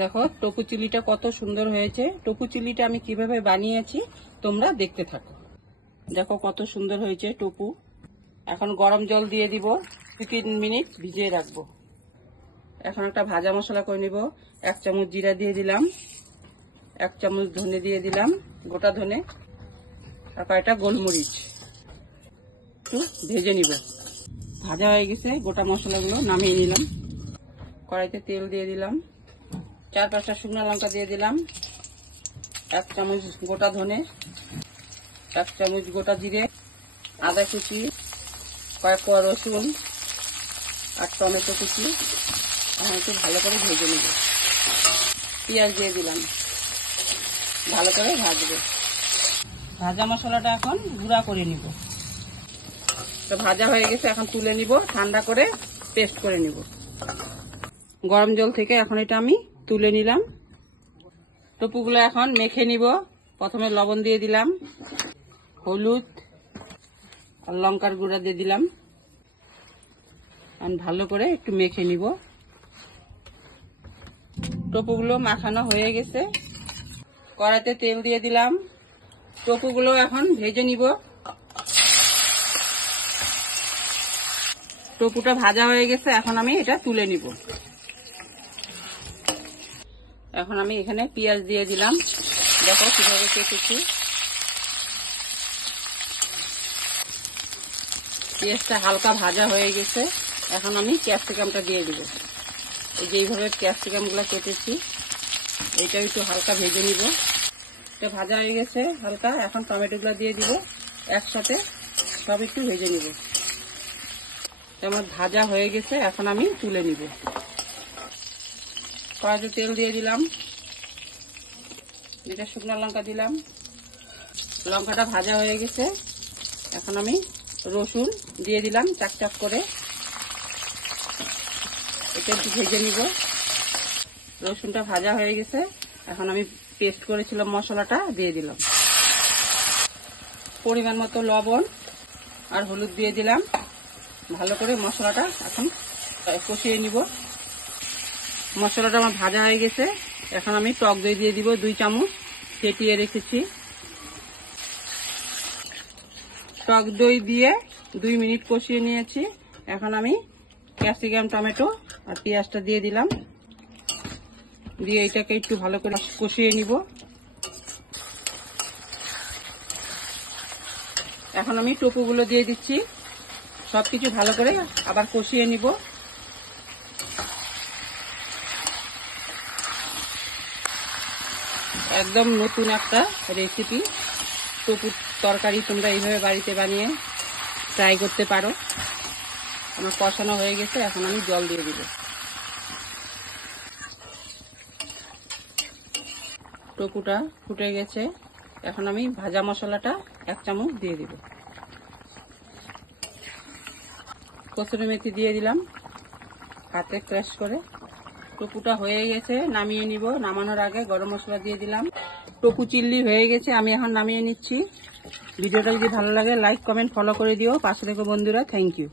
দেখো টোফু চিলিটা কত সুন্দর হয়েছে। টোফু চিলিটা আমি কিভাবে বানিয়েছি তোমরা দেখতে থাকো। দেখো কত সুন্দর হয়েছে টোফু। এখন গরম জল দিয়ে দিব, 2-3 মিনিট ভিজিয়ে রাখবো। এখন একটা ভাজা মশলা করে নিব। 1 চামচ জিরা দিয়ে দিলাম, 1 চামচ ধনে দিয়ে দিলাম, গোটা ধনে, আর কয়েকটা গোলমরিচ একটু ভেজে নিব। ভাজা হয়ে গেছে, গোটা মশলাগুলো নামিয়ে নিলাম। কড়াইতে তেল দিয়ে দিলাম, 4-5টা শুকনো লঙ্কা দিয়ে দিলাম, 1 চামচ গোটা ধনে, 1 চামচ গোটা জিরে, আদা কুচি, কয়েক কোয়া রসুন আর টমেটো কুচি। এখন একটু ভালো করে ভেজে নিব। পেঁয়াজ দিয়ে দিলাম, ভালো করে ভাজবো। ভাজা মশলাটা এখন গুঁড়া করে নিব। তো ভাজা হয়ে গেছে, এখন তুলে নিব, ঠান্ডা করে পেস্ট করে নিব। গরম জল থেকে এখন এটা আমি তুলে নিলাম। টোফুগুলো এখন মেখে নিব। প্রথমে লবণ দিয়ে দিলাম, হলুদ আর লঙ্কার গুঁড়া দিয়ে দিলাম। এখন ভালো করে একটু মেখে নিব। টোফুগুলো মাখানো হয়ে গেছে। কড়াইতে তেল দিয়ে দিলাম, টোফুগুলো এখন ভেজে নিব। টোফুটা ভাজা হয়ে গেছে, এখন আমি এটা তুলে নিব। এখন আমি এখানে পেঁয়াজ দিয়ে দিলাম। দেখো কিভাবে কেটেছি। পেঁয়াজটা হালকা ভাজা হয়ে গেছে, এখন আমি ক্যাপসিকামটা দিয়ে দিব। এই যে এইভাবে ক্যাপসিকামগুলো কেটেছি, এটা একটু হালকা ভেজে নিব। এটা ভাজা হয়ে গেছে হালকা, এখন টমেটোগুলো দিয়ে দিব একসাথে, সব একটু ভেজে নিব। আমার ভাজা হয়ে গেছে, এখন আমি তুলে নিব। কড়াইতে তেল দিয়ে দিলাম, 2টা শুকনো লঙ্কা দিলাম। লঙ্কাটা ভাজা হয়ে গেছে, এখন আমি রসুন দিয়ে দিলাম চাক করে। এটা একটু ভেজে নিব। রসুনটা ভাজা হয়ে গেছে, এখন আমি পেস্ট করেছিলাম মশলাটা দিয়ে দিলাম। পরিমাণ মতো লবণ আর হলুদ দিয়ে দিলাম। ভালো করে মশলাটা এখন কষিয়ে নিব। মশলাটা আমার ভাজা হয়ে গেছে, এখন আমি টক দই দিয়ে দিব 2 চামচ, ফেটিয়ে রেখেছি। টক দই দিয়ে 2 মিনিট কষিয়ে নিয়েছি। এখন আমি ক্যাপসিকাম, টমেটো আর পেঁয়াজটা দিয়ে দিলাম। দিয়ে এটাকে একটু ভালো করে কষিয়ে নিব। এখন আমি টোফুগুলো দিয়ে দিচ্ছি। সবকিছু ভালো করে আবার কষিয়ে নিব। একদম নতুন একটা রেসিপি টোফুর তরকারি, তোমরা এইভাবে বাড়িতে বানিয়ে ট্রাই করতে পারো। আমার কষানো হয়ে গেছে, এখন আমি জল দিয়ে দিব। টোফুটা ফুটে গেছে, এখন আমি ভাজা মশলাটা 1 চামচ দিয়ে দিব। কসুরি মেথি দিয়ে দিলাম হাতে ক্রাশ করে। টোফুটা হয়ে গেছে, নামিয়ে নিব। নামানোর আগে গরম মশলা দিয়ে দিলাম। টোফু চিল্লি হয়ে গেছে, আমি এখন নামিয়ে নিচ্ছি। ভিডিওটা যদি ভালো লাগে লাইক, কমেন্ট, ফলো করে দিও। পাশে থেকো বন্ধুরা। Thank you.